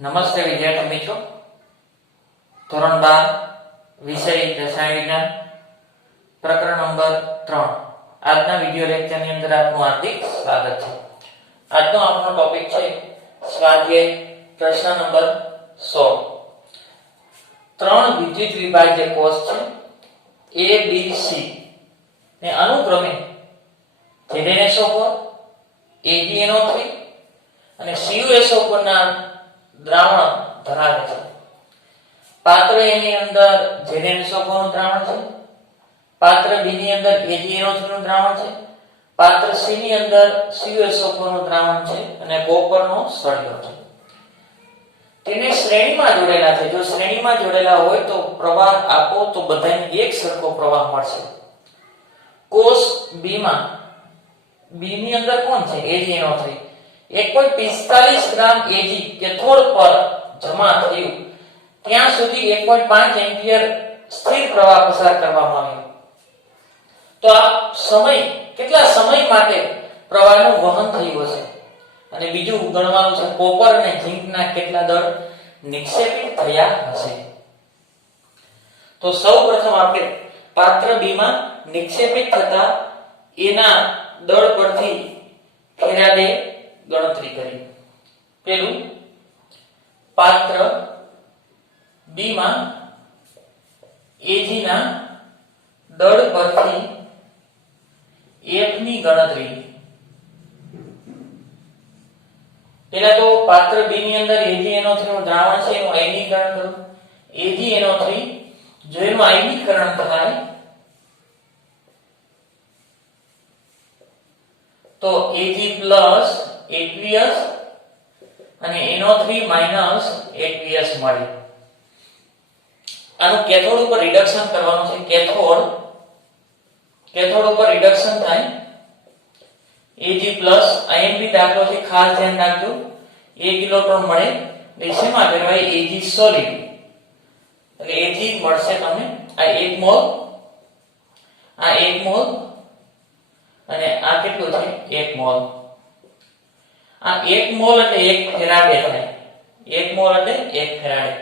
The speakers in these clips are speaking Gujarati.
નમસ્તે વિદ્યાર્થી મિત્રો, ધોરણ 12 વિષય રસાયણ વિજ્ઞાન પ્રકરણ નંબર 3 આજના વિડિયો લેક્ચરની અંદર આપનું હાર્દિક સ્વાગત છે। આજનો આપણો ટોપિક છે સ્વાધ્યાય પ્રશ્ન નંબર 16। ત્રણ વિદ્યુત વિભાજ્ય કોષ છે A B C ને અનુક્રમે ZnSO4 AgNO3 અને CuSO4 ના દ્રાવણ ધરાવે છે। પાત્ર A ની અંદર ZnSO4 નું દ્રાવણ છે, પાત્ર B ની અંદર AgNO3 નું દ્રાવણ છે, પાત્ર C ની અંદર CuSO4 નું દ્રાવણ છે અને કોપરનો સળિયો છે। તેને શ્રેણીમાં જોડેલા છે। જો શ્રેણીમાં જોડેલા હોય તો પ્રવાહ આપો તો બધાને એક સરખો પ્રવાહ મળશે। કોષ B માં B ની અંદર કોણ છે? AgNO3। 1.45 ગ્રામ Ag કેથોડ પર જમા થયું ત્યાં સુધી 1.5 એમ્પિયર સ્થિર પ્રવાહ પસાર કરવામાં આવ્યો। તો આ સમય કેટલા સમય માટે પ્રવાહનું વહન થયું હશે? અને બીજું ગણવાનું છે કોપર અને ઝિંકના કેટલા દળ નિક્ષેપિત થયા હશે। તો સૌપ્રથમ આપણે પાત્ર B માં નિક્ષેપિત થતા એના દળ પરથી ફેરાડે ગણતરી કરી। પેલું પાત્ર B માં Ag ના દળ પરથી F ની ગણતરી। પેલા તો પાત્ર B ની અંદર AgNO3 નું દ્રાવણ છે એનું આયનીકરણ કરું। AgNO3 જો એનું આયનીકરણ થાય તો Ag aqueous અને NO3 aqueous મળે। આનું કેથોડ ઉપર રિડક્શન કરવાનું છે। કેથોડ ઉપર રિડક્શન થાય Ag+ આયન બી દાખલો છે, ખાસ ધ્યાન રાખજો। 1 ઇલેક્ટ્રોન મળે એટલે શેમાં ફેરવાય? Ag સોલિડ એટલે Ag મળશે તમને આ 1 મોલ, આ 1 મોલ અને આ કેટલું છે? 1 મોલ। આ 1 મોલ એટલે 1 ફેરાડે થાય। 1 મોલ એટલે 1 ફેરાડે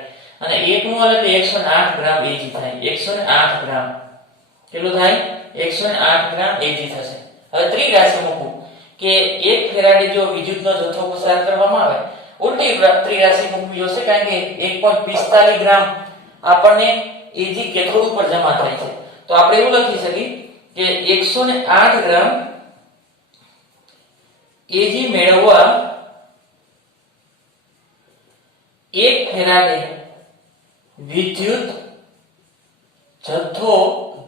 અને 1 મોલ એટલે 108 ગ્રામ Ag થાય। 108 ગ્રામ કેટલું થાય? 108 ગ્રામ Ag થશે। હવે ત્રિરાશી મૂકું કે 1 ફેરાડે જો વિદ્યુતનો જથ્થો પસાર કરવામાં આવે, ઉલટી ત્રિરાશી મૂકવી હશે કારણ કે 1.45 ગ્રામ આપણને Ag કેથોડ ઉપર જમા થાય છે। તો આપણે એવું લખી શકીએ કે 108 ગ્રામ Ag મેળવવા 1 ફેરાડે વિદ્યુત જથ્થો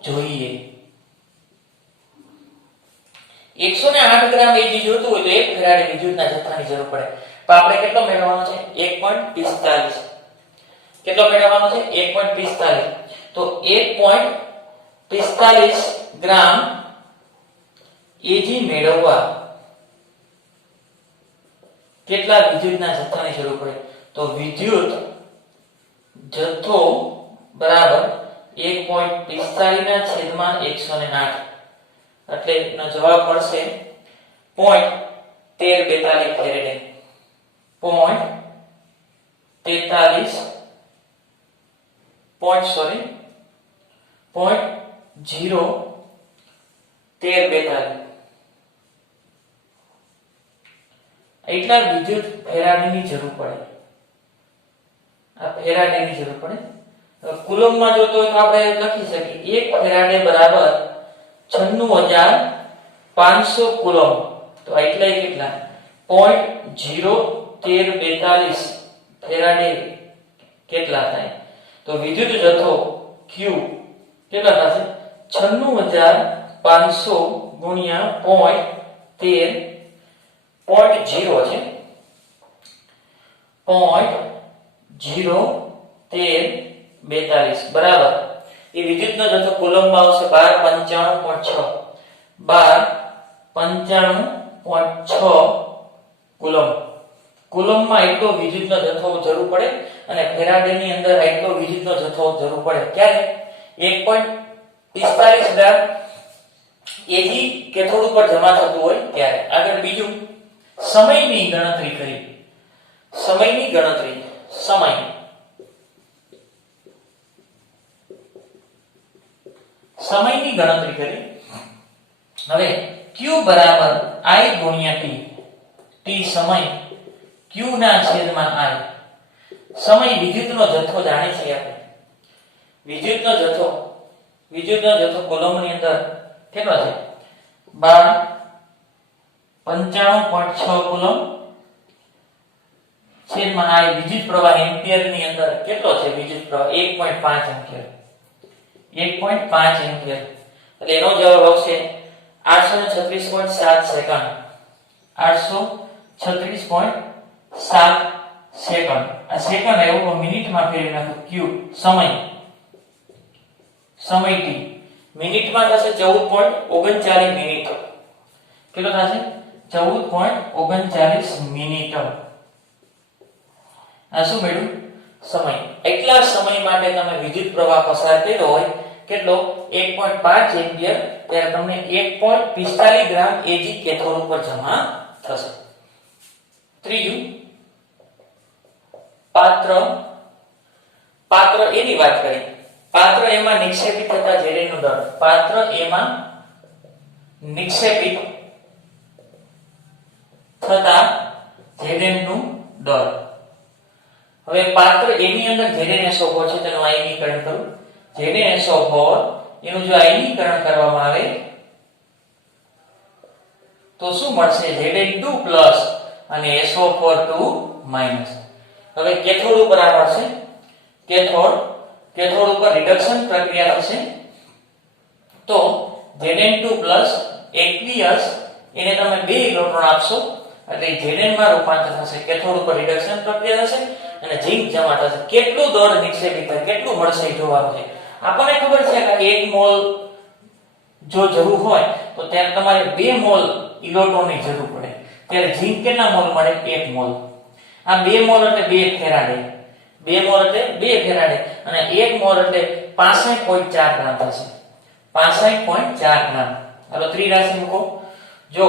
જોઈએ। 108 ગ્રામ Ag જોતું હોય તો 1 ફેરાડે વિદ્યુતના જથ્થાની જરૂર પડે। તો આપણે કેટલો મેળવવાનો છે? 1.45। કેટલો મેળવવાનો છે? 1.45। તો 1.45 ગ્રામ Ag મેળવવા કેટલા વિદ્યુતના જથ્થાની જરૂર પડે? તો વિદ્યુત જથ્થો બરાબર 1.45/108 એટલે એનો જવાબ મળશે 0.1342 ફેરેડે। 0.1342 એટલા વિદ્યુત ફેરાડેની જરૂર પડે। આ ફેરાડેની જરૂર પડે। કુલમમાં જોતો હોય તો આપણે લખી શકીએ 1 ફેરાડે બરાબર 96500 કુલમ। તો એટલે કેટલા? 0.01342 ફેરાડે કેટલા થાય? તો વિદ્યુત જથ્થો Q કેટલા થશે? 96500 ગુણ્યા 0.13 0 છે 0.01342 બરાબર એ વિદ્યુતનો જથ્થો કુલમમાં આવશે 1295.6 કુલમ। કુલમમાં એટલો વિદ્યુતનો જથ્થો જરૂર પડે અને ફેરાડેની અંદર એટલો વિદ્યુતનો જથ્થો જરૂર પડે ક્યારે? 1.45 ગ્રામ Ag કેથોડ ઉપર જમા થતું હોય ત્યારે। આગળ બીજું સમયની ગણતરી કરી। સમયની ગણતરી સમય સમયની ગણતરી કરી. હવે q બરાબર i ગુણ્યા t. t સમય q ના છેદમાં i. સમય વિદ્યુતનો જથ્થો જાણીએ છીએ આપણે. વિદ્યુતનો જથ્થો કોલમની અંદર કેટલો છે? 95.6 કુલમ છેદમાં i. વિદ્યુત પ્રવાહ એમ્પિયર ની અંદર કેટલો છે? વિદ્યુત પ્રવાહ 1.5 એમ્પિયર. 1.5 એમ્પિયર એટલે એનો જવાબ આવશે 836.7 સેકન્ડ. 836.7 સેકન્ડ. આ સેકન્ડ એવું મિનિટમાં ફેરવી નાખો. q સમય t મિનિટમાં થશે 14.39 મિનિટ. કેટલો થશે? 14.39 મિનિટ. આ શું મળ્યું? સમય. એટલા સમય માટે તમે વિદ્યુત પ્રવાહ પસાર કર્યો હોય કેટલો? 1.5 એમ્પિયર, ત્યારે તમને 1.45 ગ્રામ Ag કેથોડ ઉપર જમા થશે. ત્રીજું પાત્ર એની વાત કરી. પાત્ર એમાં નિક્ષેપિત થતા ઝેરીનું દળ. પાત્ર એમાં નિક્ષેપિત થતા ઝેરીનું દળ. હવે પાત્ર એની અંદર ઝેરેનેસોફોર છે તેનું આયનીકરણ કરું. ઝેરેનેસોફોર એનું જો આયનીકરણ કરવામાં આવે તો શું મળશે? Zn2 પ્લસ અને SO4 માઈનસ. હવે કેથોડ ઉપર આ મળશે. કેથોડ ઉપર રિડક્શન પ્રક્રિયા થશે તો Zn2 પ્લસ aqueous એને તમે 2 ઇલેક્ટ્રોન આપશો એટલે Zn માં રૂપાંતર થશે. કેથોડ ઉપર રિડક્શન પ્રક્રિયા થશે અને ઝિંક જમા થશે. કેટલું દળ નિક્ષેપિત થાય, કેટલું મળશે એ જોવાનું છે. આપણને ખબર છે કે 1 મોલ જો જરૂર હોય તો ત્યારે તમારે 2 મોલ ઇલેક્ટ્રોનની જરૂર પડે. ત્યારે ઝિંક કેટલા મોલ મળે? 1 મોલ. આ 2 મોલ એટલે 2 ફેરાડે. 2 મોલ એટલે 2 ફેરાડે અને 1 મોલ એટલે 65.4 ગ્રામ થશે. 65.4 ગ્રામ. હાલો ત્રિરાશિ મૂકો. જો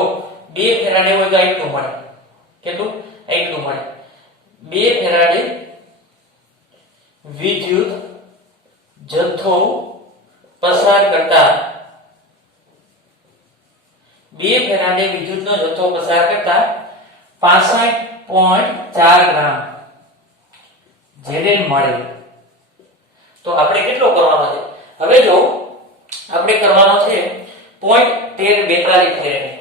2 ફેરાડે હોય તો એટલું મળે. કેટલું? એટલું મળે. 2 ફેરાડે વિદ્યુત જથ્થો પસાર કરતા 2 ફેરાડે વિદ્યુતનો જથ્થો પસાર કરતા 65.4 ગ્રામ Zn મળે. તો આપણે કેટલો કરવાનો છે? હવે જો આપણે કરવાનો છે 0.1342 ફેરાડે.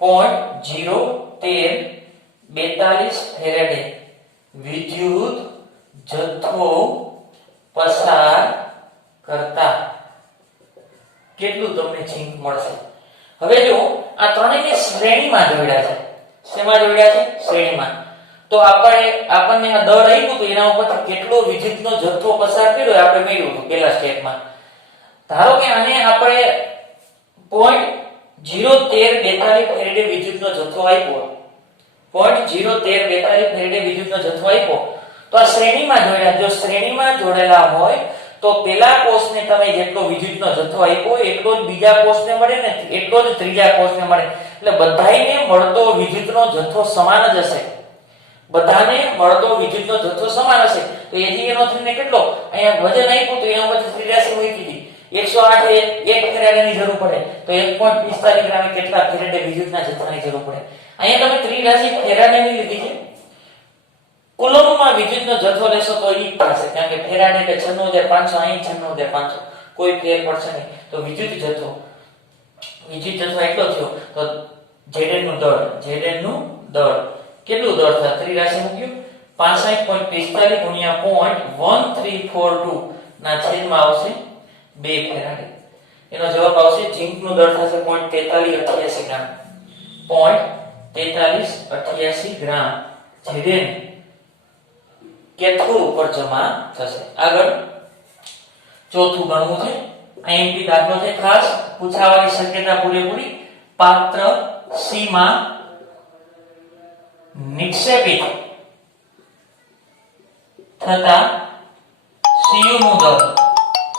0.1342 ફેરાડે વિદ્યુત જથ્થો પસાર કરતા કેટલું તમને ઝિંક મળશે? હવે જો આ ત્રણેયને શ્રેણીમાં જોડ્યા છે. શેમાં જોડ્યા છે? શ્રેણીમાં. તો આપણને આ દળ આપ્યું તો એના ઉપરથી કેટલો વિદ્યુતનો જથ્થો પસાર કર્યો આપણે મેળવ્યું હતું પેલા સ્ટેપમાં. ધારો કે આને આપણે 0.01342 ફેરેડે વિદ્યુતનો જથ્થો આપ્યો. 0.01342 ફેરેડે વિદ્યુતનો જથ્થો આપ્યો તો આ શ્રેણીમાં જોડ્યા. જો શ્રેણીમાં જોડેલા હોય તો પેલા કોષને તમે જેટલો વિદ્યુતનો જથ્થો આપ્યો એટલો જ બીજા કોષને મળે ને એટલો જ ત્રીજા કોષને મળે. એટલે બધાયને મળતો વિદ્યુતનો જથ્થો સમાન જ હશે. બધાને મળતો વિદ્યુતનો જથ્થો સમાન હશે. તો Ag ને કેટલો અહીંયા વજન આપ્યું તો એના ઉપર 83 મૂકી દીધી. 108 એ 1 ફેરાડેની જરૂર પડે તો 1.45 ગ્રામે કેટલા ફેરાડે વિદ્યુતના જથ્થાની જરૂર પડે? અહીંયા તમે ત્રિરાશિ ફેરાડેની લીધી છે. કુલમમાં વિદ્યુતનો જથ્થો લેશો તો ઈ થશે કારણ કે ફેરાડે એટલે 96500 અહીં 96500 કોઈ ફેર પડશે નહીં. તો વિદ્યુત જથ્થો એટલો થયો તો Zn નું દળ કેટલું દળ થાય? ત્રિરાશિ મૂક્યું 65.45 ગુણ્યા 0.1342 ના છેદમાં આવશે 2 ફેરાડે. એનો જવાબ આવશે ઝિંક નું દળ થશે 0.4388 ગ્રામ. 0.4388 ગ્રામ Zn કેથોડ ઉપર જમા થશે. આગળ ચોથું ગણવું છે. આઈએમપી દાખલો છે, ખાસ પૂછાવાની શક્યતા પૂરેપૂરી. પાત્ર C માં નિક્ષેપિત થતા Cu નું દળ.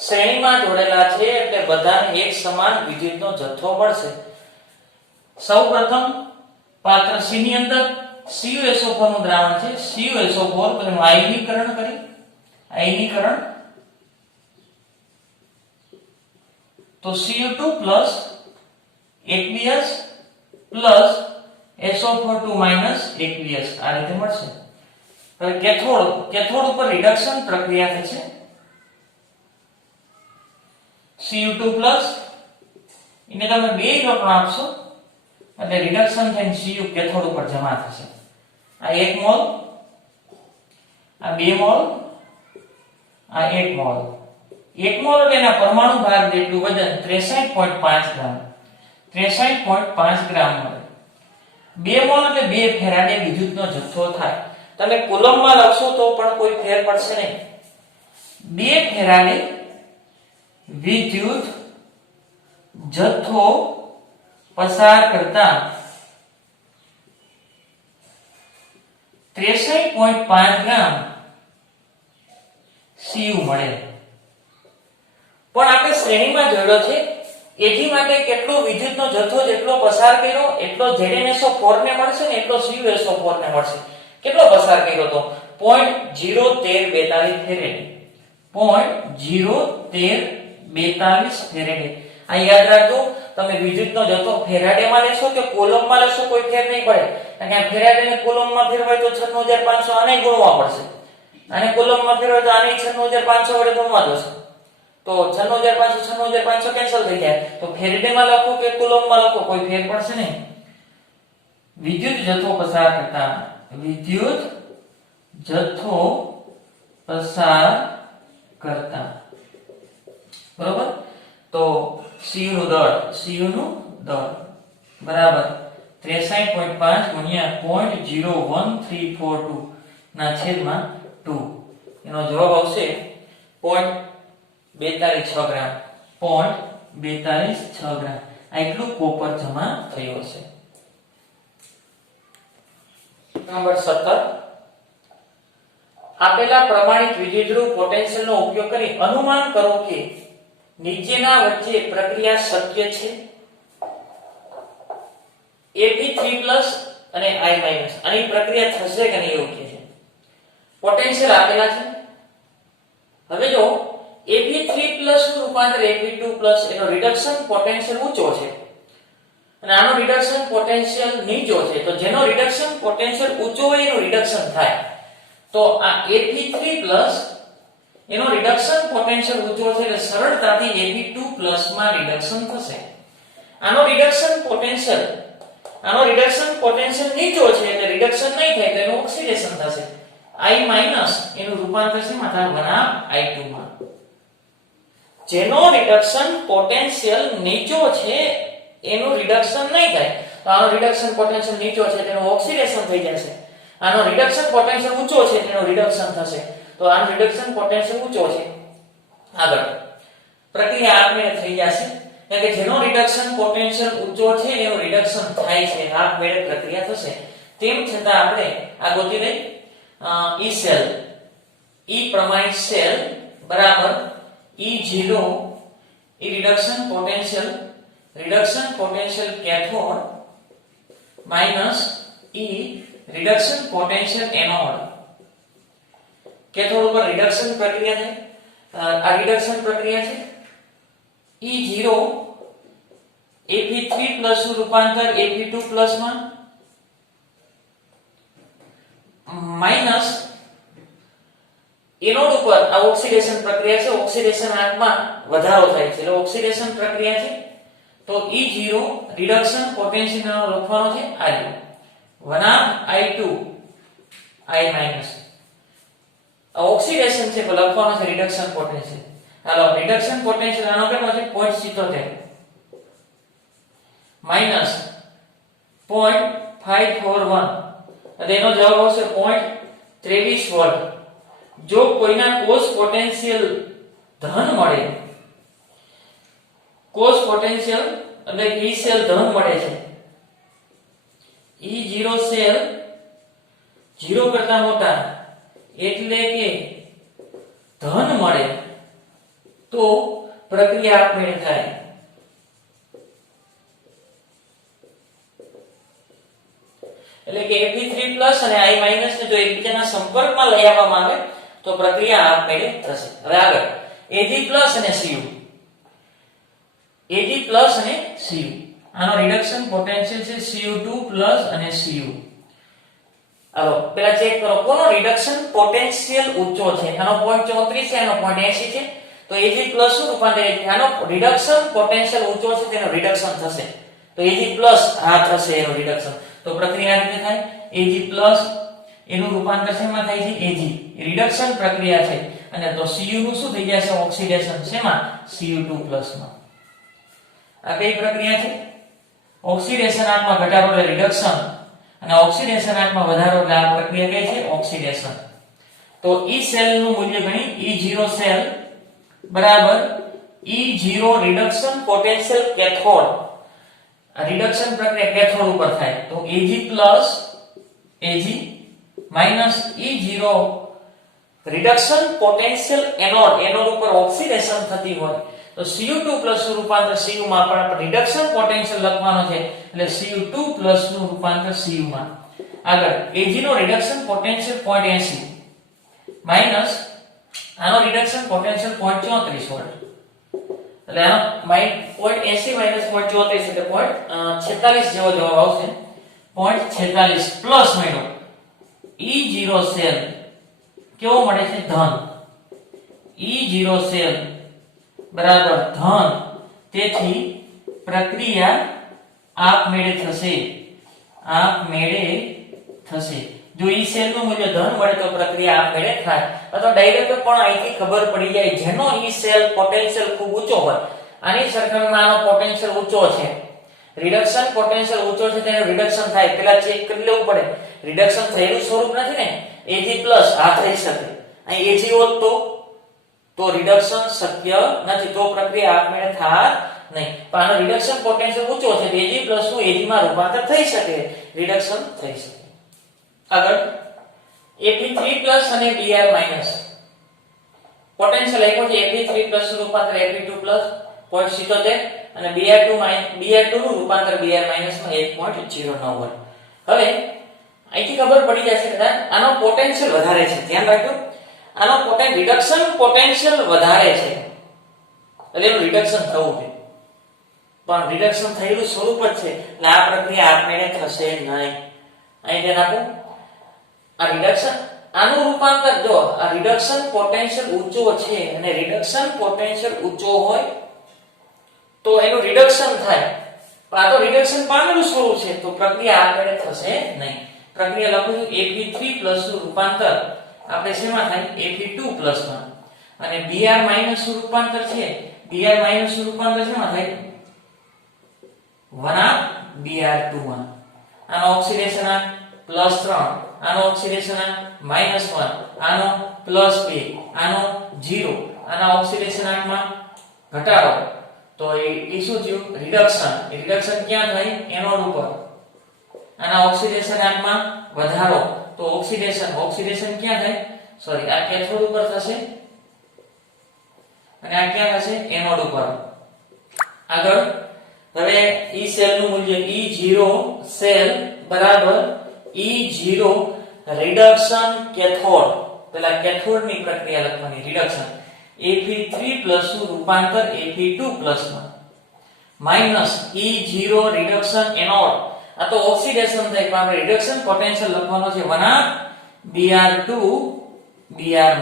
શ્રેણીમાં જોડેલા છે એટલે બધાને એક સમાન વિદ્યુતનો જથ્થો મળશે. સૌપ્રથમ પાત્ર C ની અંદર CuSO4 નું દ્રાવણ છે CuSO4 તો એનું આયનીકરણ કરી આયનીકરણ તો Cu2 aqueous SO42 aqueous આ રીતે મળશે. હવે કેથોડ ઉપર રિડક્શન પ્રક્રિયા થશે Cu2 એને તમે 2 ઇલેક્ટ્રોન આપશો એટલે રિડક્શન થઈને Cu કેથોડ ઉપર જમા થશે. આ 1 મોલ આ 2 મોલ આ 1 મોલ 1 મોલ એટલે એના પરમાણુ ભાર જેટલું વજન 63.5 ગ્રામ 63.5 ગ્રામ મળે. 2 મોલ એટલે 2 ફેરાડે વિદ્યુતનો જથ્થો થાય. તમે કુલમમાં લખશો તો પણ કોઈ ફેર પડશે નહીં. 2 ફેરાડે વિદ્યુત જથ્થો પસાર કરતા 63.5 ગ્રામ Cu મળે. પણ આપણે શ્રેણીમાં જોયેલો છે એથી માટે કેટલો વિદ્યુતનો જથ્થો જેટલો પસાર કર્યો એટલો ZnSO4 ને મળશે ને એટલો CuSO4 ને મળશે. કેટલો પસાર કર્યો તો 0.01342 ફેરેડ 0.01342 ફેરેડ. આ યાદ રાખજો. તમે વિદ્યુતનો જથ્થો ફેરાડેમાં લેશો કે કોલમમાં લેશો કોઈ ફેર નહીં પડે. કારણ કે ફેરાડેને કોલમમાં ફેરવાય તો 96500 આને ગુણવા પડશે. આને કોલમમાં ફેરવાય તો આને 96500 વડે ગુણવા દો. તો 96500 કેન્સલ થઈ જાય. તો ફેરાડેમાં લખો કે કોલમમાં લખો કોઈ ફેર પડશે નહીં. વિદ્યુત જથ્થો પસાર કરતા વિદ્યુત જથ્થો પસાર કરતા બરોબર. તો Cu નું દળ બરાબર 63.5 ગુણ્યા 0.01342 ના છેદમાં 2 એનો જવાબ આવશે 0.426 ગ્રામ 0.426 ગ્રામ. આટલું કોપર જમા થયું હશે. નંબર 17 આપેલા પ્રમાણિત વિદ્યુતધ્રુવ પોટેન્શિયલનો ઉપયોગ કરી અનુમાન કરો કે નીચેના વચ્ચે પ્રક્રિયા શક્ય છે. Ap3+ અને I- આની પ્રક્રિયા થશે કે નહીં એવું કહે છે. પોટેન્શિયલ આપેલા છે. હવે જો Ap3+ નું રૂપાંતર Ap2+ એનો રિડક્શન પોટેન્શિયલ ઊંચો છે અને આનો રિડક્શન પોટેન્શિયલ નીચો છે. તો જેનો રિડક્શન પોટેન્શિયલ ઊંચો હોય એનું રિડક્શન થાય. તો આ Ap3+ એનો રિડક્શન પોટેન્શિયલ ઊંચો છે એટલે સરળતાથી Ap2+ માં રિડક્શન થશે. આનો રિડક્શન પોટેન્શિયલ નીચો છે એટલે રિડક્શન નહીં થાય તો એનું ઓક્સિડેશન થશે. I- એનું રૂપાંતર શેમાં થાય બનામ I2 માં. જેનો રિડક્શન પોટેન્શિયલ નીચો છે એનું રિડક્શન નહીં થાય તો આનો રિડક્શન પોટેન્શિયલ નીચો છે તેનું ઓક્સિડેશન થઈ જશે. આનો રિડક્શન પોટેન્શિયલ ઊંચો છે તેનું રિડક્શન થશે. તો આનો રિડક્શન પોટેન્શિયલ ઊંચો છે. આગળ પ્રક્રિયા આપમેળે થઈ જશે. એટલે કે જેનો રિડક્શન પોટેન્શિયલ ઊંચો છે એનું રિડક્શન થાય છે આપમેળે પ્રક્રિયા થશે. તેમ છતાં આપણે આ ગોતી લઈ E સેલ E પ્રમાણિત સેલ બરાબર E0 E reduction potential cathode minus E reduction potential anode. Cathode ઉપર રિડક્શન પ્રક્રિયા છે. આ રિડક્શન પ્રક્રિયા છે. E0 Ap3+ નું રૂપાંતર Ap2+ માં માઈનસ એનોડ ઉપર આ ઓક્સિડેશન પ્રક્રિયા છે. ઓક્સિડેશન આંકમાં વધારો થાય છે એટલે ઓક્સિડેશન પ્રક્રિયા છે. તો E0 રિડક્શન પોટેન્શિયલ લખવાનો છે આ રીતે વનામ I2 I- આ ઓક્સિડેશન છે તો લખવાનો છે રિડક્શન પોટેન્શિયલ. હાલો રિડક્શન પોટેન્શિયલ આનો કેટલો છે 0.77 માઈનસ 0.541 એટલે એનો જવાબ આવશે 0.23 વોલ્ટ. જો કોઈના કોષ પોટેન્શિયલ ધન મળે કોષ પોટેન્શિયલ એટલે E સેલ ધન મળે છે E0 સેલ 0 કરતા મોટા એટલે કે ધન મળે તો પ્રક્રિયા આપમેળે થાય. એટલે કે Fe3+ અને I- ને જો એકબીજાના સંપર્કમાં લઈ આવવામાં આવે તો પ્રક્રિયા આપમેળે થશે. હવે આગળ Ag+ અને Cu. Ag+ અને Cu, આનો રિડક્શન પોટેન્શિયલ છે Cu2+ અને Cu. હાલો પહેલા ચેક કરો કોનો રિડક્શન પોટેન્શિયલ ઊંચો છે. આનો પોઈન્ટ 34 છે, આનો પોઈન્ટ 80 છે. તો Ag+ નું રૂપાંતર આનો રિડક્શન પોટેન્શિયલ ઊંચો છે તેનો રિડક્શન થશે. તો Ag+ આ થશે એનું રિડક્શન. તો પ્રક્રિયા આ રીતે થાય. Ag+ એનું રૂપાંતર શેમાં થાય છે? Ag રિડક્શન પ્રક્રિયા છે. અને તો Cu નું શું થઈ જશે? ઓક્સિડેશન. શેમાં? Cu2+ માં. આ કઈ પ્રક્રિયા છે? ઓક્સિડેશન આંકમાં ઘટાડો એટલે રિડક્શન અને ઓક્સિડેશન આંકમાં વધારો એટલે આ પ્રક્રિયા કઈ છે? ઓક્સિડેશન. તો E સેલ નું મૂલ્ય ગણી E0 સેલ બરાબર E0 રિડક્શન પોટેન્શિયલ કેથોડ. આ રિડક્શન પ્રક્રિયા કેથોડ ઉપર થાય તો Ag minus E0 reduction potential anode. Anode ઉપર ઓક્સિડેશન થતી હોય તો Cu2+ નું રૂપાંતર Cu માં પણ રિડક્શન પોટેન્શિયલ લખવાનો છે એટલે Cu2+ નું રૂપાંતર Cu માં. આગળ Ag નો રિડક્શન પોટેન્શિયલ 0.80 માઈનસ આનો રિડક્શન પોટેન્શિયલ 0.34 વોલ્ટ. એટલે આનો 0.80 માઈનસ 0.34 એટલે 0.46 જેવો જવાબ આવશે. 0.46 પ્લસ મળ્યો E0 સેલ કેવો મળે છે? ધન. E0 સેલ બરાબર ધન. તેથી પ્રક્રિયા આપમેળે થશે. આપમેળે થશે. જો E સેલ નું મૂલ્ય ધન મળે તો પ્રક્રિયા આપમેળે થાય. અથવા ડાયરેક્ટ પણ અહીંથી ખબર પડી જાય જેનો E સેલ પોટેન્શિયલ ખૂબ ઊંચો હોય આની સરખામણીમાં આનો પોટેન્શિયલ ઊંચો છે, રિડક્શન પોટેન્શિયલ ઊંચો છે તેનું રિડક્શન થાય. પહેલા ચેક કરી લેવું પડે રિડક્શન થયેલું સ્વરૂપ નથી ને. Ag+ આ થઈ શકે. અહીં Ag હોત તો રિડક્શન શક્ય નથી. તો પ્રક્રિયા આપમેળે થાય નહીં. પણ આનો રિડક્શન પોટેન્શિયલ ઊંચો છે તો Ag+ નું Ag માં રૂપાંતર થઈ શકે, રિડક્શન થઈ શકે. આગળ Fe3+ અને Br- પોટેન્શિયલ આપ્યો છે. Fe3+ નું રૂપાંતર Fe2+ 0.77 અને Br2 નું રૂપાંતર Br- માં 1.09 વોલ્ટ. હવે અહીંથી ખબર પડી જશે કે આનો પોટેન્શિયલ વધારે છે. ધ્યાન રાખજો આનો રિડક્શન પોટેન્શિયલ વધારે છે એટલે એનું રિડક્શન થવું છે. પણ રિડક્શન થયેલું સ્વરૂપ જ છે એટલે આ પ્રક્રિયા આપમેળે થશે નહીં. અહીં ધ્યાન આપો આ રિડક્શન આનું રૂપાંતર જો આ રિડક્શન પોટેન્શિયલ ઊંચો છે અને રિડક્શન પોટેન્શિયલ ઊંચો હોય તો એનું રિડક્શન થાય. પણ આ તો રિડક્શન પામેલું સ્વરૂપ છે તો પ્રક્રિયા આપમેળે થશે નહીં. પ્રક્રિયા લખું છું Fe3+ નું રૂપાંતર આપણે શેમાં થાય? Fe2+ માં. અને Br- નું રૂપાંતર છે Br- નું રૂપાંતર શેમાં થાય? 1Br2 માં. આનો ઓક્સિડેશન આંક +3, આનો ઓક્સિડેશન આંક -1, આનો +2, આનો 0, આના ઓક્સિડેશન આંકમાં ઘટાડો તો એ શું થયું? રિડક્શન. રિડક્શન ક્યાં થાય? એનોડ ઉપર. આના ઓક્સિડેશન આંકમાં વધારો તો ઓક્સિડેશન ક્યાં થાય? સોરી આ કેથોડ ઉપર થશે અને આ ક્યાં થશે? એનોડ ઉપર. આગળ હવે E સેલ નું મૂલ્ય E0 સેલ બરાબર E0 રિડક્શન કેથોડ. પેલા કેથોડ ની પ્રક્રિયા લખવાની રિડક્શન. Fe3+ નું રૂપાંતર Fe2+ માં માઈનસ E0 રિડક્શન એનોડ. આ તો ઓક્સિડેશન થાય પણ આપણે રિડક્શન પોટેન્શિયલ લખવાનો છે 1Br2 Br-.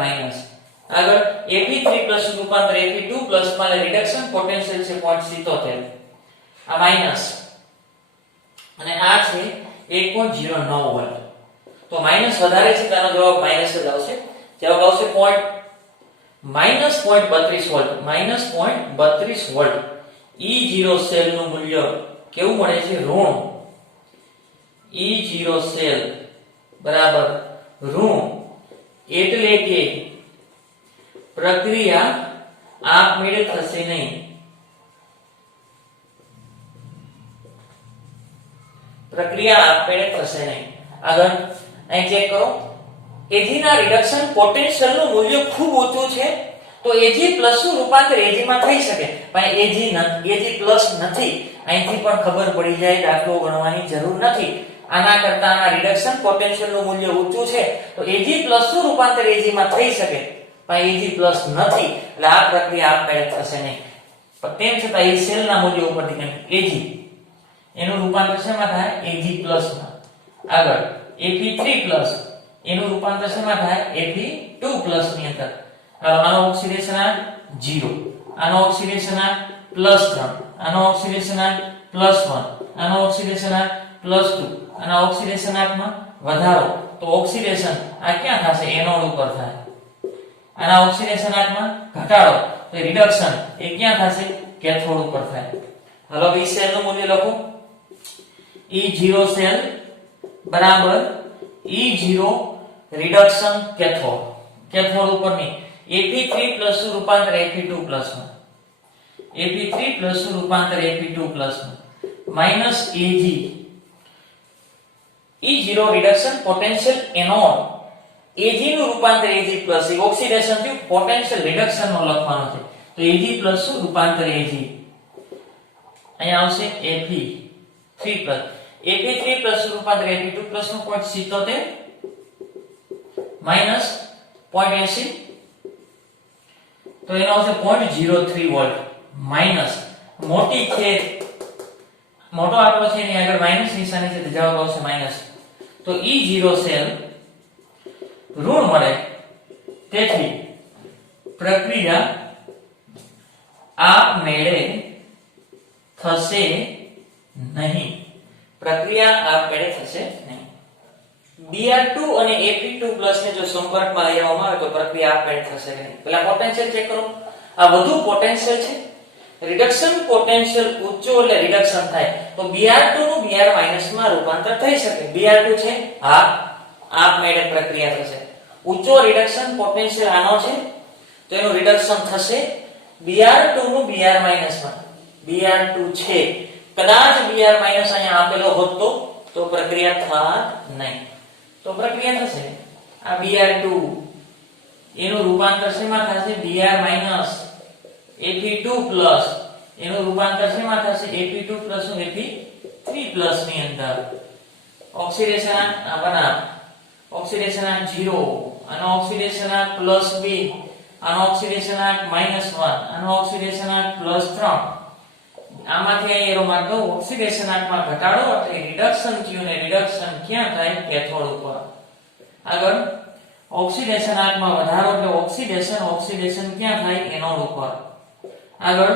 આગળ Fe3+ નું રૂપાંતર Fe2+ માં રિડક્શન પોટેન્શિયલ છે 0.77. આ માઈનસ અને આ છે 1.09 વોલ્ટ. તો માઈનસ વધારે છે તેનો જવાબ માઈનસ જ આવશે. જવાબ આવશે -0.32 વોલ્ટ. -0.32 વોલ્ટ. E0 સેલ નું મૂલ્ય કેવું મળે છે? ઋણ. E0 સેલ બરાબર ઋણ એટલે કે પ્રક્રિયા આપમેળે થશે નહીં. પ્રક્રિયા આપમેળે થશે નહીં. આગળ અહીં ચેક કરો Ag ના રિડક્શન પોટેન્શિયલ નું મૂલ્ય ખૂબ ઊંચું છે તો Ag+ નું રૂપાંતર Ag માં થઈ શકે પણ Ag+ નથી. અહીંથી પણ ખબર પડી જાય દાખલો ગણવાની જરૂર નથી. આના કરતા આના રિડક્શન પોટેન્શિયલ નું મૂલ્ય ઊંચું છે તો Ag+ નું રૂપાંતર Ag માં થઈ શકે પણ Ag+ નથી એટલે આ પ્રક્રિયા આપમેળે થશે નહીં પણ તેમ છતાં એ સેલ ના મૂલ્ય ઉપરથી કેમ Ag એનું રૂપાંતર શેમાં થાય Ag+ માં આગળ Fe3+ એનું રૂપાંતર શેમાં થાય Fe2+ ની અંદર આનો ઓક્સિડેશન આ 0 આનો ઓક્સિડેશન આ +3 આનો ઓક્સિડેશન આ +1 આનો ઓક્સિડેશન આ +2 આના ઓક્સિડેશન માં વધારો તો ઓક્સિડેશન આ ક્યાં થશે એનોડ ઉપર થાય આના ઓક્સિડેશન માં ઘટાડો તો રિડક્શન એ ક્યાં થશે કેથોડ ઉપર થાય હાલો બી સેલ નું મૂલ્ય લખો E0 સેલ બરાબર E0 રિડક્શન કેથોડ ઉપરની Fe3+ નું રૂપાંતર Fe2+ માં Fe3+ નું રૂપાંતર Fe2+ માં -Ag E0 reduction potential anode Ag નું રૂપાંતર Ag+ એ ઓક્સિડેશન થી પોટેન્શિયલ રિડક્શન નો લખવાનો છે તો Ag+ નું રૂપાંતર Ag અહીંયા આવશે Fe3+ Fe3+ નું રૂપાંતર Fe2+ નું 0.77 -0.80 તો એનો આવશે 0.03 વોલ્ટ માઈનસ મોટી છે મોટો આંકડો છે એની આગળ માઈનસ નિશાની છે તો જવાબ આવશે માઈનસ તો E0 સેલ ઋણ મળે તેથી પ્રક્રિયા આપમેળે થશે નહીં Br2 અને Fe2+ ને જો સંપર્કમાં લઈ આવવામાં આવે તો પ્રક્રિયા આપમેળે થશે નહીં પેલા પોટેન્શિયલ ચેક કરો આ વધુ પોટેન્શિયલ છે રિડક્શન પોટેન્શિયલ ઊંચો એટલે રિડક્શન થાય તો Br2 નું Br- માં રૂપાંતર થઈ શકે Br2 છે હા આપમેળે પ્રક્રિયા થશે ઊંચો રિડક્શન પોટેન્શિયલ આનો છે તો એનું રિડક્શન થશે Br2 નું Br- માં Br2 છે કદાચ Br- અહીંયા આપેલો હોત તો પ્રક્રિયા થાત નહીં તો પ્રક્રિયા થશે આ Br2 એનું રૂપાંતર શેમાં થશે Br- Fe2+ એનું રૂપાંતર શેમાં થશે Fe2+ નું Fe3+ ની અંદર ઓક્સિડેશન આ બનાવ ઓક્સિડેશન આ 0 આનો ઓક્સિડેશન આ +2 આનો ઓક્સિડેશન આ -1 આનો ઓક્સિડેશન આ +3 આમાંથી અહીં એરો માર દો ઓક્સિડેશન આંકમાં ઘટાડો એટલે રિડક્શન થયું ને રિડક્શન ક્યાં થાય કેથોડ ઉપર આગળ ઓક્સિડેશન આંકમાં વધારો એટલે ઓક્સિડેશન ક્યાં થાય એનોડ ઉપર આગળ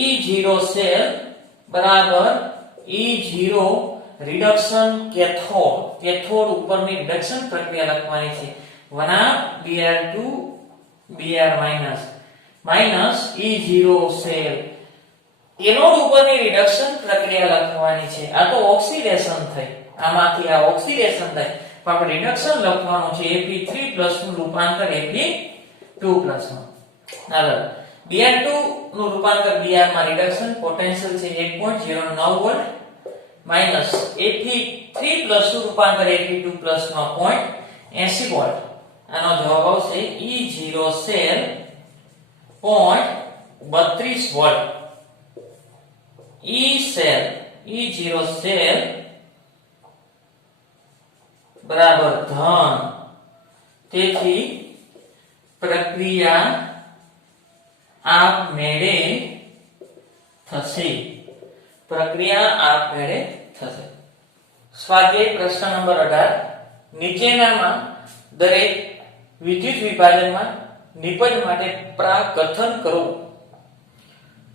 E0 સેલ બરાબર E0 રિડક્શન કેથોડ ઉપરની રિડક્શન પ્રક્રિયા લખવાની છે વના Br2 Br- E0 cell anode ઉપરની રિડક્શન પ્રક્રિયા લખવાની છે આ તો ઓક્સિડેશન થઈ આમાંથી આ ઓક્સિડેશન થાય પણ આપણે રિડક્શન લખવાનું છે Fe3+ નું રૂપાંતર Fe2+ માં આગળ Br2 નું રૂપાંતર Br માં રિડક્શન પોટેન્શિયલ છે 1.09 વોલ્ટ માઈનસ Fe3+ નું રૂપાંતર Fe2+ માં 0.80 વોલ્ટ આનો જવાબ આવશે E0 cell 0.32 volt E0 cell બરાબર ધન તેથી પ્રક્રિયા આપમેળે થશે સ્વાધ્યાય પ્રશ્ન નંબર 18 નીચેનામાં દરેક વિદ્યુત વિભાજનમાં નિપજ માટે પ્રાકથન કરો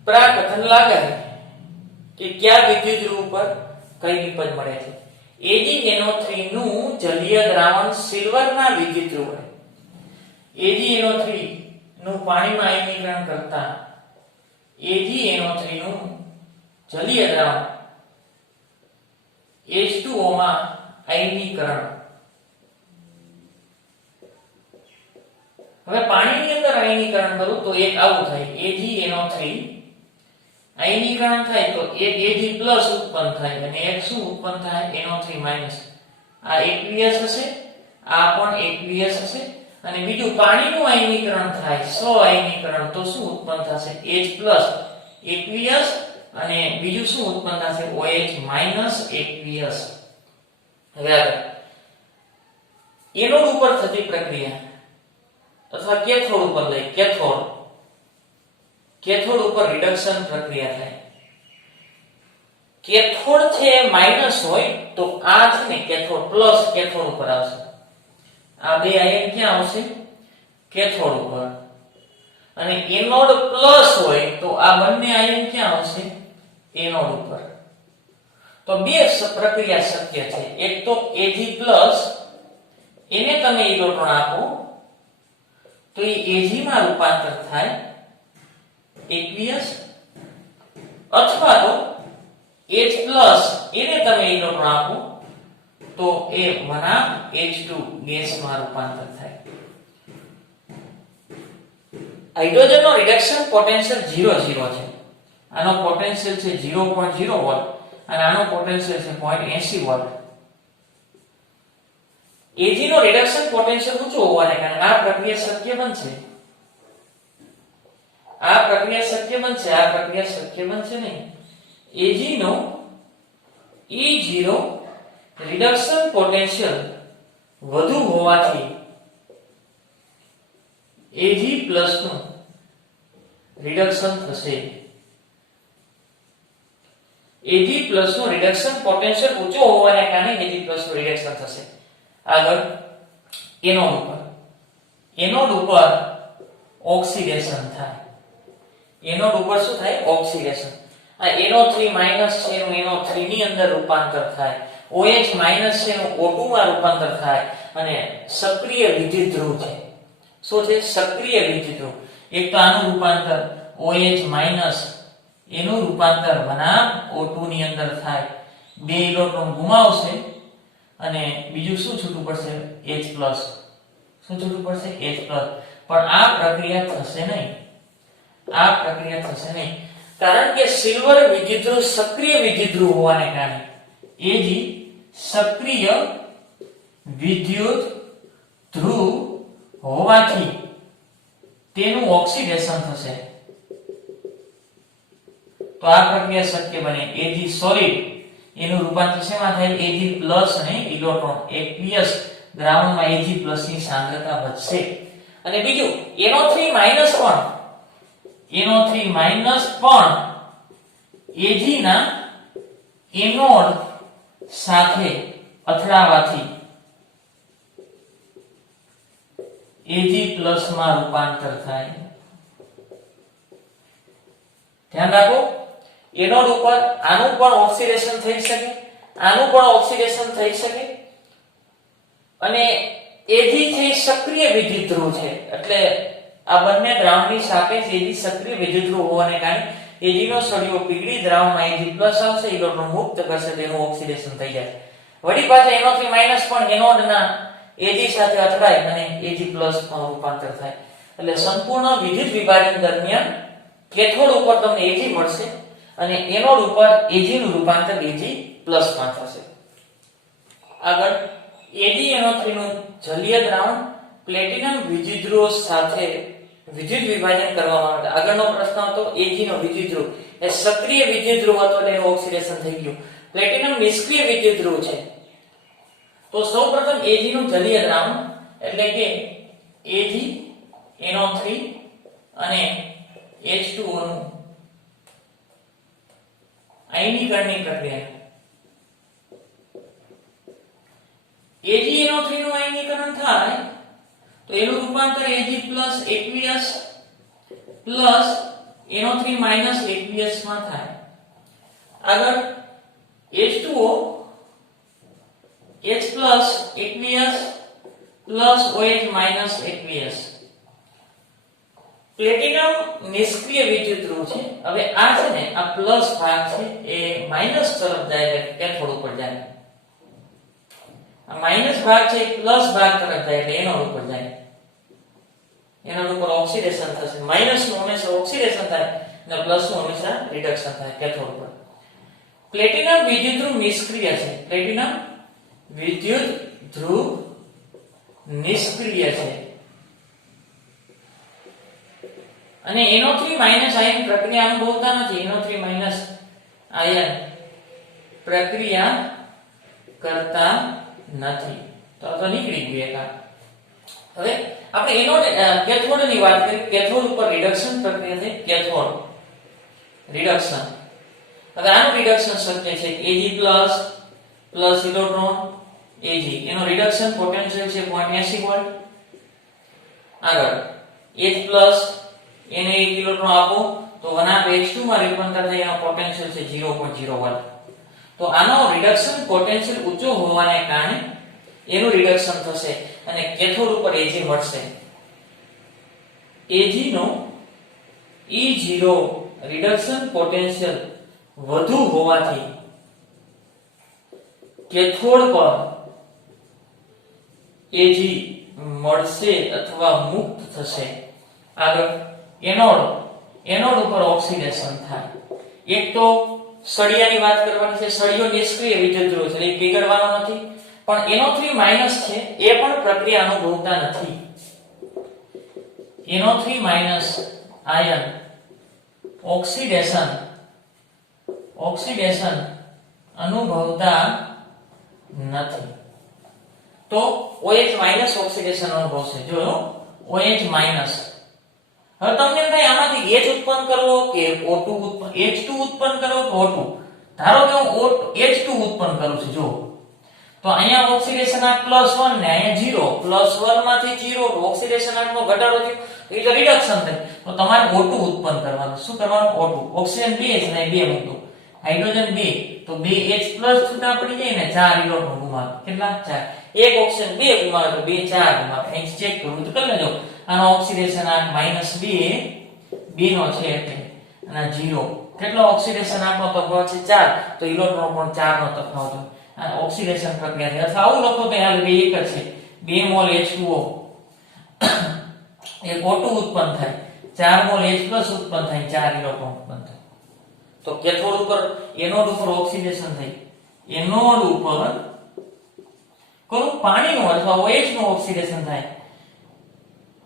પ્રાકથન લાગે કે કયા વિદ્યુત ધ્રુવ પર કઈ નિપજ મળે છે AgNO3 નું જલીય દ્રાવણ સિલ્વરના વિદ્યુત ધ્રુવ વડે AgNO3 નું પાણીમાં આયનીકરણ કરતા AgNO3 નું જલીય દ્રાવણ H2O માં આયનીકરણ હવે પાણીની અંદર આયનીકરણ કરું તો એક આવું થાય AgNO3 આયનીકરણ થાય તો એક Ag+ ઉત્પન્ન થાય અને એક શું ઉત્પન્ન થાય NO3- આ aqueous હશે આ પણ aqueous હશે અને બીજું પાણીનું આયનીકરણ થાય સહ-આયનીકરણ તો શું ઉત્પન્ન થશે H+ aqueous અને બીજું શું ઉત્પન્ન થશે OH- aqueous હવે આગળ એનોડ ઉપર થતી પ્રક્રિયા અથવા કેથોડ ઉપર લઈ કેથોડ ઉપર રિડક્શન પ્રક્રિયા થાય. કેથોડ છે માઈનસ હોય તો આ છે ને કેથોડ પ્લસ કેથોડ ઉપર આવશે. આ બે આયન ક્યાં આવશે? કેથોડ ઉપર. અને એનોડ પ્લસ હોય તો આ બંને આયન ક્યાં આવશે? એનોડ ઉપર. તો બે પ્રક્રિયા શક્ય છે. એક તો Ag+ એને તમે ઇલેક્ટ્રોન આપો તો એ Ag માં રૂપાંતર થાય aqueous, અથવા તો H+ એને તમે ઇલેક્ટ્રોન આપો તો એ H2 ગેસમાં રૂપાંતર થાય. હાઇડ્રોજનનો રિડક્શન પોટેન્શિયલ 0 છે. આનો પોટેન્શિયલ છે 0.0 વોલ્ટ અને આનો પોટેન્શિયલ છે 0.80 વોલ્ટ. Ag નો રિડક્શન પોટેન્શિયલ ઊંચો હોવાને કારણે આ પ્રક્રિયા શક્ય બનશે. આ પ્રક્રિયા શક્ય બનશે નહીં. Ag નો E0 રિડક્શન પોટેન્શિયલ વધુ હોવાથી Ag+ નું રિડક્શન થશે. Ag+ નું રિડક્શન પોટેન્શિયલ ઊંચો હોવાને કારણે Ag+ નું રિડક્શન થશે. આગળ એનોડ ઉપર ઓક્સિડેશન થાય. એનોડ ઉપર શું થાય? ઓક્સિડેશન. આ NO3- છે એનું NO3 ની અંદર રૂપાંતર થાય. OH- છે એનું O2 માં રૂપાંતર થાય અને સક્રિય વિદ્યુત ધ્રુવ છે. શું છે? સક્રિય વિદ્યુત ધ્રુવ. એક તો આનું રૂપાંતર OH- એનું રૂપાંતર બનામ O2 ની અંદર થાય. બે ઇલેક્ટ્રોન ગુમાવશે અને બીજું શું છૂટું પડશે? H+. શું છૂટું પડશે? H+. પણ આ પ્રક્રિયા થશે નહીં. કારણ કે સિલ્વર વિદ્યુતધ્રુવ સક્રિય વિદ્યુતધ્રુવ હોવાને કારણે Ag સક્રિય વિદ્યુત ધ્રુવ હોવાથી તેનું ઓક્સિડેશન થશે. તો આ પ્રક્રિયા શક્ય બને. Ag સોલિડ એનું રૂપાંતર શેમાં થાય? Ag+ અને ઇલેક્ટ્રોન aqueous દ્રાવણમાં Ag+ ની સાંદ્રતા વધશે. અને બીજું NO3- પણ Ag ના એનોડ સાથે અથડાવાથી Ag+ માં રૂપાંતર થાય. ધ્યાન રાખો, એનોડ ઉપર આનું પણ ઓક્સિડેશન થઈ શકે, આનું પણ ઓક્સિડેશન થઈ શકે અને Ag છે સક્રિય વિદ્યુત ધ્રુવ છે. એટલે આ બંને દ્રાવણની સાપેક્ષ Ag સક્રિય વિદ્યુત ધ્રુવ હોવાને કારણે Ag નો સળિયો પીગળી દ્રાવણમાં Ag+ આવશે, ઇલેક્ટ્રોન મુક્ત કરશે, તેનું ઓક્સિડેશન થઈ જાય. વળી પાછા NO3- પણ એનોડના Ag સાથે અથડાય અને Ag+ માં રૂપાંતર થાય. એટલે સંપૂર્ણ વિદ્યુત વિભાજન દરમિયાન કેથોડ ઉપર તમને Ag મળશે અને એનોડ ઉપર Ag નું રૂપાંતર Ag+ માં થશે. આગળ AgNO3 નું જલીય દ્રાવણ પ્લેટિનમ વિદ્યુતધ્રુવ સાથે વિદ્યુત વિભાજન કરવામાં આવે. આગળનો પ્રશ્ન હતો Ag નો વિદ્યુતધ્રુવ એ સક્રિય વિદ્યુતધ્રુવ હતો એટલે એનું ઓક્સિડેશન થઈ ગયું. પ્લેટિનમ નિષ્ક્રિય વિદ્યુતધ્રુવ છે. તો સૌપ્રથમ Ag નું જલીય દ્રાવણ એટલે કે AgNO3 અને H2O નું આયનીકરણની પ્રક્રિયા. AgNO3 નું આયનીકરણ થાય તો એનું રૂપાંતર Ag+ aqueous plus NO3- aqueous માં થાય. આગળ H2O H+ aqueous plus OH- aqueous. Platinum નિષ્ક્રિય વિદ્યુતધ્રુવ છે. હવે આ છે ને આ પ્લસ ભાગ છે એ માઈનસ તરફ જાય એટલે કેથોડ ઉપર જાય. આ માઈનસ ભાગ છે એ પ્લસ ભાગ તરફ જાય એટલે એનોડ ઉપર જાય. એનોડ ઉપર ઓક્સિડેશન થશે. માઈનસ નું હંમેશા ઓક્સિડેશન થાય અને પ્લસ નું હંમેશા રિડક્શન થાય કેથોડ ઉપર. પ્લેટિનમ વિદ્યુતધ્રુવ નિષ્ક્રિય છે. પ્લેટિનમ વિદ્યુતધ્રુવ નિષ્ક્રિય છે અને NO3- આયન પ્રક્રિયા અનુભવતા નથી. NO3- આયન પ્રક્રિયા કરતા નથી. તો નીકળી ગયું એક. હવે આપણે એનોડ કેથોડ ની વાત કરીએ. કેથોડ ઉપર રિડક્શન પ્રક્રિયા થઈ કેથોડ રિડક્શન. હવે આનું રિડક્શન શક્ય છે Ag+ પ્લસ ઇલેક્ટ્રોન Ag, એનો રિડક્શન પોટેન્શિયલ છે 0.80 વોલ્ટ. આગળ H+ એને 1 ઇલેક્ટ્રોન આપો તો 1/H2 માં રૂપાંતર થાય, એનો પોટેન્શિયલ છે 0.0 વોલ્ટ. તો આનો રિડક્શન પોટેન્શિયલ ઊંચો હોવાને કારણે એનું રિડક્શન થશે અને કેથોડ ઉપર Ag મળશે. Ag નો E0 રિડક્શન પોટેન્શિયલ વધુ હોવાથી કેથોડ પર Ag મળશે અથવા મુક્ત થશે. આગળ એનોડ ઉપર ઓક્સિડેશન થાય. એક તો સળિયાની વાત કરવાની છે. સળિયો નિષ્ક્રિય વિદ્યુત ધ્રુવ છે, એ પીગળવાનો નથી. પણ NO3- છે એ પણ પ્રક્રિયા અનુભવતા નથી. NO3- આયન ઓક્સિડેશન અનુભવતા નથી. તો OH- ઓક્સિડેશન અનુભવશે. જો OH-. હવે તમને એમ થાય આમાંથી H ઉત્પન્ન કરવો કે O2 ઉત્પન્ન, H2 ઉત્પન્ન કરવો કે O2. ધારો કે હું H2 ઉત્પન્ન કરું છું. જો તો અહીંયા ઓક્સિડેશન આંક +1 ને અહીંયા 0. +1 માંથી 0 ઓક્સિડેશન આંકનો ઘટાડો થયો એટલે રિડક્શન થાય. તો તમારે O2 ઉત્પન્ન કરવાનું. શું કરવાનું? O2. ઓક્સિજન 2 છે ને 2 મૂકવું. હાઇડ્રોજન 2 તો 2H+ છૂટા પડી જાય ને 4 ઇલેક્ટ્રોન ગુમાવે. કેટલા? 4. એક ઓક્સિજન 2 ગુમાવે તો 2 4 ગુમાવે. અહીં ચેક કરવું તો કરી લેજો. આનો ઓક્સિડેશન આંક -2 નો છે એટલે અને 0. કેટલો ઓક્સિડેશન આંકનો તફાવત છે? 4. તો ઇલેક્ટ્રોન પણ 4 નો તફાવત હોય. આ ઓક્સિડેશન પ્રક્રિયા છે. અથવા આવું લખો તો હાલ બે એક જ છે. 2 મોલ H2O એક O2 ઉત્પન્ન થાય, 4 મોલ H+ ઉત્પન્ન થાય, 4 ઇલેક્ટ્રોન ઉત્પન્ન થાય. તો કેથોડ ઉપર એનોડ ઉપર ઓક્સિડેશન થાય. એનોડ ઉપર કોનું? પાણીનું અથવા OH નું ઓક્સિડેશન થાય.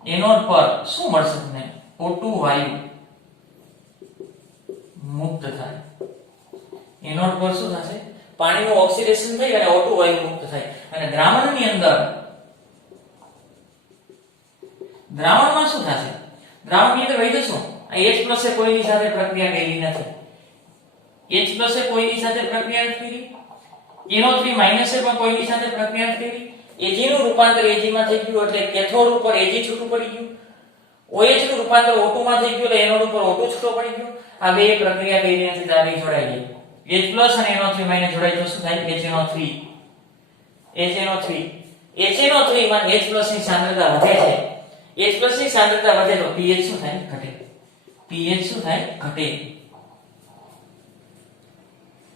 એનોડ પર શું મળશે તમને? O2 વાયુ મુક્ત થાય. એનોડ પર શું થશે? પાણીનું ઓક્સિડેશન થઈ અને O2 વાયુ મુક્ત થાય. અને દ્રાવણની અંદર દ્રાવણમાં શું થશે? દ્રાવણની અંદર વહી જશું. આ H+ એ કોઈની સાથે પ્રક્રિયા કરી નથી. H+ એ કોઈની સાથે પ્રક્રિયા નથી કરી. NO3- એ પણ કોઈની સાથે પ્રક્રિયા નથી કરી. Ag નું રૂપાંતર Ag માં થઈ ગયું એટલે કેથોડ ઉપર Ag છૂટું પડી ગયું. OH નું રૂપાંતર O2 માં થઈ ગયું એટલે એનોડ ઉપર O2 છૂટો પડી ગયો. આ બે પ્રક્રિયા કરી નથી તો આ બે જોડાઈ ગઈ. H+ અને NO3- જોડાઈ તો શું થાય? HNO3 માં H+ ની સાંદ્રતા વધે છે. H+ ની સાંદ્રતા વધે તો pH શું થાય? ઘટે. pH શું થાય? ઘટે.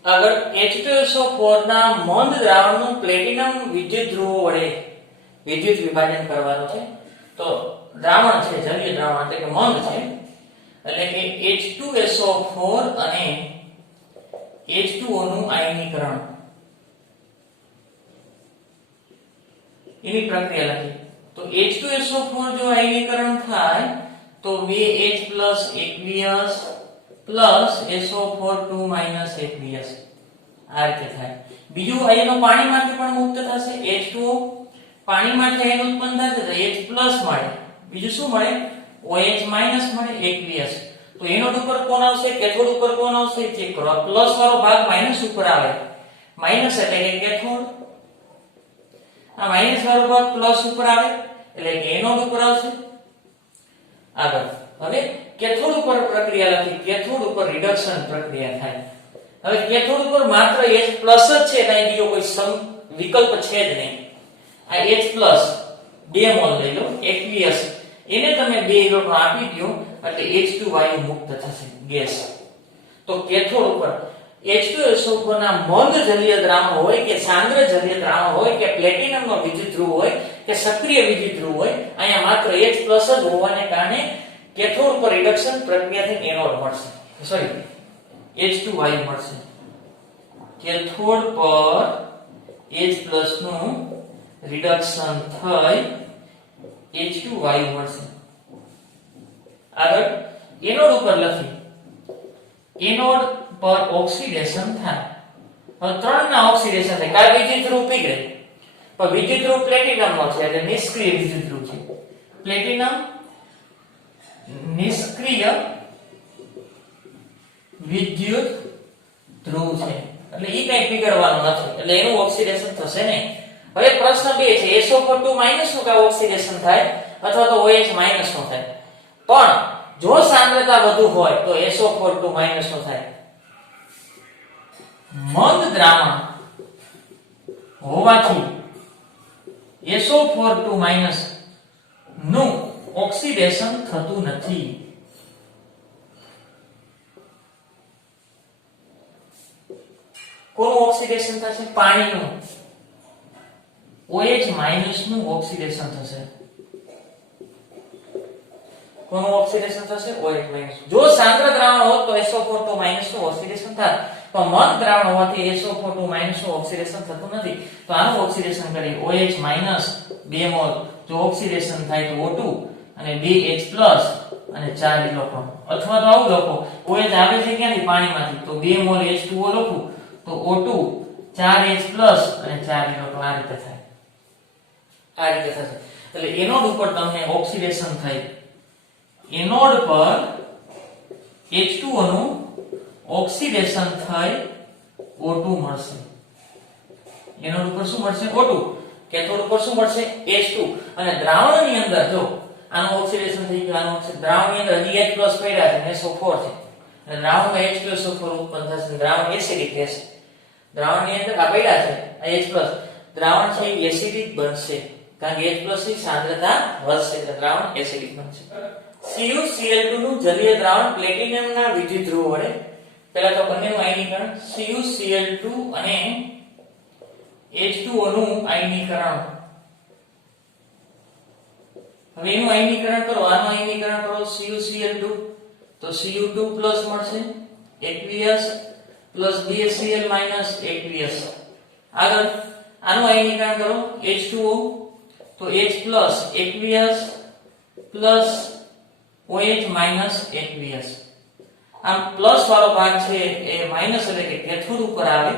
આગળ H2SO4 ના મંદ દ્રાવણનું પ્લેટિનમ વિદ્યુત ધ્રુવો વડે વિદ્યુત વિભાજન કરવાનું છે. તો દ્રાવણ છે જલીય દ્રાવણ એટલે કે મંદ છે એટલે કે H2SO4 અને H2O નું આયનીકરણ એની પ્રક્રિયા લખી. તો H2SO4 જો આયનીકરણ થાય તો 2H+ aqueous SO4 2 aqueous આ રીતે થાય. બીજું આયનો પાણીમાંથી પણ મુક્ત થશે. H2O પાણીમાંથી આયન ઉત્પન્ન થશે તો H+ મળે. બીજું શું મળે? OH- મળે aqueous. તો એનોડ ઉપર કોણ આવશે? કેથોડ ઉપર કોણ આવશે? ચેક કરો. આ પ્લસ વાળો ભાગ માઈનસ ઉપર આવે. માઈનસ એટલે કે કેથોડ. આ માઈનસ વાળો ભાગ પ્લસ ઉપર આવે એટલે કે એનોડ ઉપર આવશે. આગળ હવે કેથોડ ઉપર પ્રક્રિયા લખી. કેથોડ ઉપર રિડક્શન પ્રક્રિયા થાય. હવે કેથોડ ઉપર માત્ર H+ જ છે, કાઈ બીજો કોઈ વિકલ્પ છે જ નહીં. આ H+ 2 મોલ લઈ લો aqueous, એને તમે 2 ઇલેક્ટ્રોન આપી દો એટલે H2 વાયુ મુક્ત થશે ગેસ. તો કેથોડ ઉપર H2SO4 ના મંદ જલીય દ્રાવણ હોય કે સાંદ્ર જલીય દ્રાવણ હોય કે પ્લેટિનમનો વિદ્યુત ધ્રુવ હોય કે સક્રિય વિદ્યુત ધ્રુવ હોય, અહીંયા માત્ર H+ જ હોવાને કારણે કેથોડ પર રિડક્શન પ્રક્રિયાથી એનોડ મળશે. સોરી H2 વાયુ મળશે. કેથોડ પર H+ નું રિડક્શન થઈ H2 વાયુ મળશે. આગળ એનોડ ઉપર લખી. એનોડ પર ઓક્સિડેશન થાય. હવે ત્રણ ના ઓક્સિડેશન થાય. કાર્બન વિદ્યુત ધ્રુવ પીગળે. પણ વિદ્યુત ધ્રુવ પ્લેટિનમ નો છે એટલે નિષ્ક્રિય વિદ્યુત ધ્રુવ છે. પ્લેટિનમ નિષ્ક્રિય વિદ્યુત ધ્રુવ છે એટલે ઈ કઈ પીગળવાનું નથી એટલે એનું ઓક્સિડેશન થશે નહીં. હવે પ્રશ્ન 2 છે SO42 નું કા ઓક્સિડેશન થાય અથવા તો OH નું થાય. પણ જો સાંદ્રતા વધુ હોય તો SO42 નું થાય. મંદ દ્રાવણ હોવાથી SO42 નું ઓક્સિડેશન થતું નથી. કોનું ઓક્સિડેશન થશે? પાણીનું. OH નું ઓક્સિડેશન થશે. કોનું ઓક્સિડેશન થશે? OH-. જો સાંદ્ર દ્રાવણ હોત તો SO42 નું ઓક્સિડેશન થાય, પણ મંદ દ્રાવણ હોવાથી SO42 નું ઓક્સિડેશન થતું નથી. તો આનું ઓક્સિડેશન કરીએ OH- 2 મોલ. જો ઓક્સિડેશન થાય તો O2 અને 2H+ અને 4 ઇલેક્ટ્રોન. અથવા તો આવું લખો, OH આવે છે ક્યાંથી? પાણીમાંથી. તો 2 મોલ H2O લખું તો O2 4H+ અને 4 ઇલેક્ટ્રોન. આ રીતે થાય. આ રીતે થશે. એટલે એનોડ ઉપર તમને ઓક્સિડેશન થાય. એનોડ પર H2O નું ઓક્સિડેશન થઈ O2 મળશે. એનોડ ઉપર શું મળશે? O2. કેથોડ ઉપર શું મળશે? H2. અને દ્રાવણની અંદર જો આનું ઓક્સિડેશન થઈ ગયું, આનું દ્રાવણની અંદર હજી H+ પડ્યા છે અને SO4 છે. અને દ્રાવણમાં H2SO4 ઉત્પન્ન થશે. દ્રાવણ એસિડિક રહેશે. દ્રાવણની અંદર આ પડ્યા છે આ H+. દ્રાવણ છે એસિડિક બનશે કારણ કે H+ ની સાંદ્રતા વધશે એટલે દ્રાવણ એસિડિક બનશે. CuCl2 નું જલીય દ્રાવણ પ્લેટિનમના વિદ્યુત ધ્રુવ વડે પહેલા તો બંનેનું આયનીકરણ CuCl2 અને H2O નું આયનીકરણ. હવે એનું આયનીકરણ કરો, આનું આયનીકરણ કરો CuCl2 તો Cu2+ મળશે aqueous plus BaCl minus aqueous. આગળ આનું આયનીકરણ કરો H2O તો H+ aqueous plus OH minus aqueous. આમ પ્લસ વાળો ભાગ છે એ માઈનસ એટલે કે કેથોડ ઉપર આવે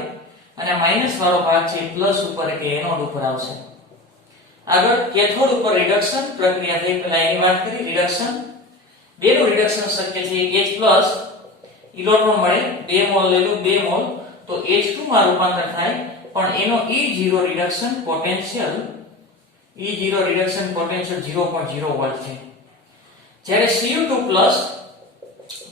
અને માઈનસ વાળો ભાગ છે પ્લસ ઉપર કે એનોડ ઉપર આવશે. આગળ કેથોડ ઉપર રિડક્શન પ્રક્રિયા થઈ. પહેલા એની વાત કરી રિડક્શન. બેનું રિડક્શન શક્ય છે. H+ ઇલેક્ટ્રોન મળે 2 મોલ લેલું 2 મોલ તો H2 માં રૂપાંતર થાય પણ એનો E0 રિડક્શન પોટેન્શિયલ 0.0 વોલ્ટ છે. જ્યારે Cu2+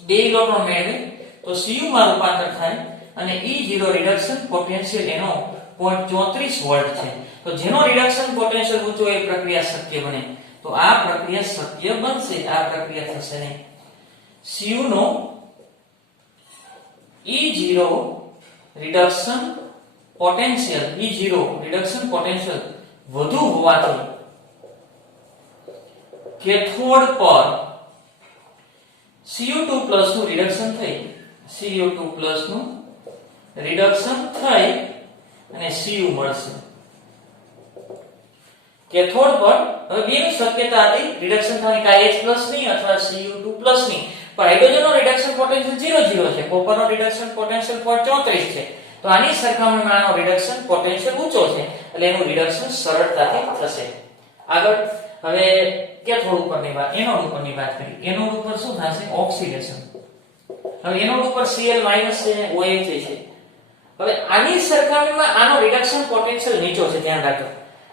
2 ઇલેક્ટ્રોન મેળવે તો Cu માં રૂપાંતર થાય અને E0 રિડક્શન પોટેન્શિયલ એનો 0.34 વોલ્ટ છે. તો જેનો રિડક્શન પોટેન્શિયલ ઊંચો એ પ્રક્રિયા શક્ય બને. તો આ પ્રક્રિયા શક્ય બનશે, આ પ્રક્રિયા થશે નહીં. Cu નો E0 રિડક્શન પોટેન્શિયલ વધુ હોવાથી કેથોડ પર Cu2+ નું રિડક્શન થઈ અને Cu મળશે. કેથોડ પર હવે બેની શક્યતા હતી રિડક્શન થવાની, કાં H+ ની અથવા Cu2+ ની. પણ હાઇડ્રોજનનો રિડક્શન પોટેન્શિયલ 0 છે, કોપરનો રિડક્શન પોટેન્શિયલ 0.34 છે. તો આની સરખામણીમાં આનો રિડક્શન પોટેન્શિયલ ઊંચો છે એટલે એનું રિડક્શન સરળતાથી થશે. આગળ હવે કેથોડ ઉપરની વાત, એનોડ ઉપરની વાત કરી. એનોડ ઉપર શું થશે? ઓક્સિડેશન. હવે એનોડ ઉપર Cl- છે, OH છે. હવે આની સરખામણીમાં આનો રિડક્શન પોટેન્શિયલ નીચો છે, ધ્યાન રાખજો.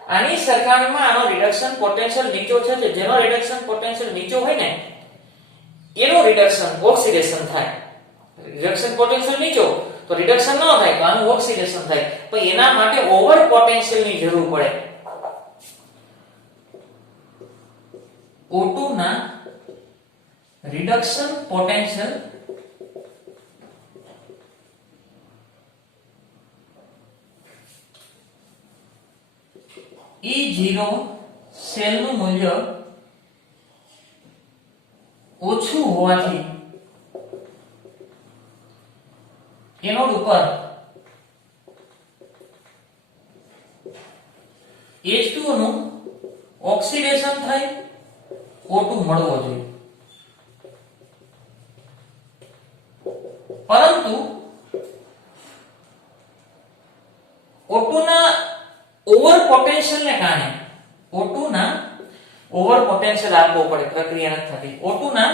આની સરખામણીમાં આનો રિડક્શન પોટેન્શિયલ નીચો છે. જેનો રિડક્શન પોટેન્શિયલ નીચો હોય ને એનું રિડક્શન ઓક્સિડેશન થાય. રિડક્શન પોટેન્શિયલ નીચો તો રિડક્શન ન થાય તો આનું ઓક્સિડેશન થાય. પણ એના માટે ઓવર પોટેન્શિયલ ની જરૂર પડે. O2 ના રિડક્શન પોટેન્શિયલ E0 સેલ નું મૂલ્ય ઓછું હોવાથી એનોડ ઉપર H2O નું ઓક્સિડેશન થાય, O2 મળવો જોઈએ. પરંતુ O2 ના ઓવર પોટેન્શિયલ ને કારણે O2 ના ઓવર પોટેન્શિયલ આપવો પડે, પ્રક્રિયા નથી થતી. O2 ના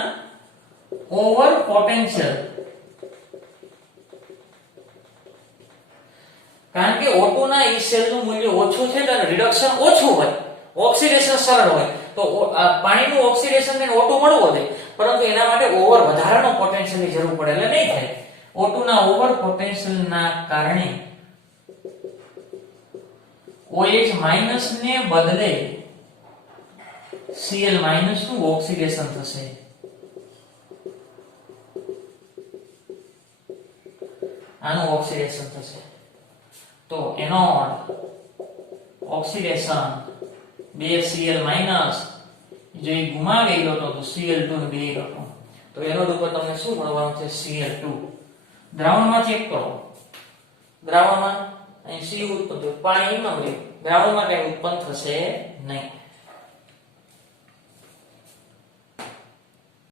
ઓવર પોટેન્શિયલ, કારણ કે O2 ના ઈ સેલ નું મૂલ્ય ઓછું છે એટલે રિડક્શન ઓછું હોય, ઓક્સિડેશન સરળ હોય, તો પાણીનું ઓક્સિડેશન ને O2 મળવો જોઈએ, પરંતુ એના માટે ઓવર વધારાનો પોટેન્શિયલ ની જરૂર પડે એટલે નહીં થાય. O2 ના ઓવર પોટેન્શિયલ ના કારણે OH માઈનસ ને બદલે Cl માઈનસ નું ઓક્સિડેશન થશે. આનું ઓક્સિડેશન થશે. તો એનો ઓક્સિડેશન 2Cl માઈનસ જો એ ગુમાવેલો હતો તો Cl2 ને 2 હતો, તો એનો રૂપ તમને શું મળવાનું છે? Cl2. દ્રાવણમાં ચેક કરો, દ્રાવણમાં અહીં C ઉત્પન્ન થયું, પાણી એમાં મળ્યું, દ્રાવણમાં કઈ ઉત્પન્ન થશે નહીં.